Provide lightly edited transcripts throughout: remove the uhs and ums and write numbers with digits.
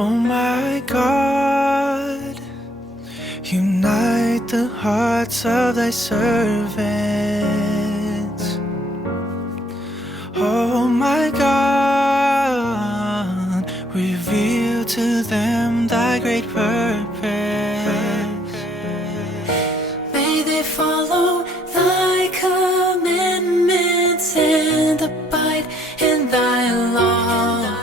Oh my God, unite the hearts of thy servants. Oh my God, reveal to them thy great purpose. May they follow thy commandments and abide in thy law.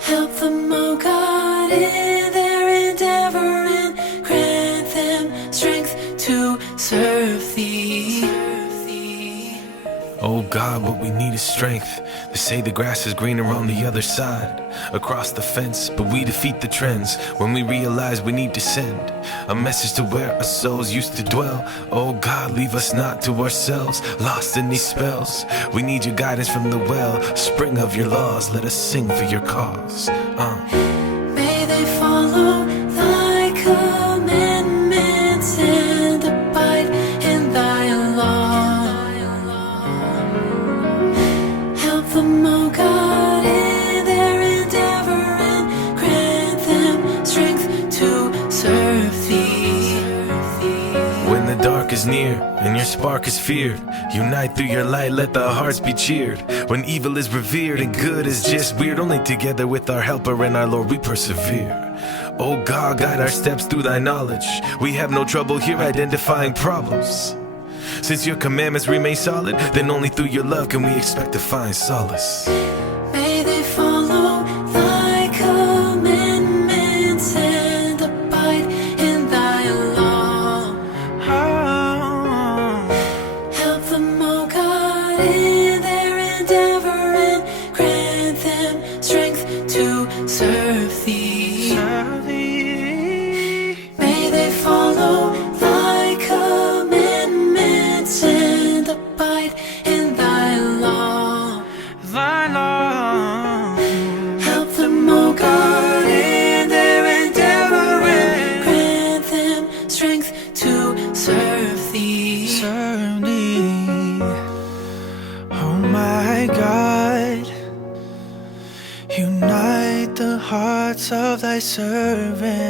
Help them, O God, in their endeavor, and grant them strength to serve thee. Oh God, what we need is strength. They say the grass is greener on the other side, across the fence, but we defeat the trends when we realize we need to send a message to where our souls used to dwell. Oh God, leave us not to ourselves, lost in these spells. We need your guidance from the well, spring of your laws. Let us sing for your cause. May they follow thy commandments and abide in thy law. Help them, O God, in their endeavor, and grant them strength to serve thee. When the dark is near and your spark is feared, unite through your light, let the hearts be cheered. When evil is revered and good is just weird, only together with our helper and our Lord we persevere. Oh God, guide our steps through thy knowledge. We have no trouble here identifying problems. Since your commandments remain solid, then only through your love can we expect to find solace. May they follow thy commandments and abide in thy law. Help them, O God, in their endeavor, and grant them strength to serve thee. May they follow thy commandments and abide in thy law. Help them, O God, in their endeavor, and grant them strength to serve thee. Oh my God, unite the hearts of thy servants.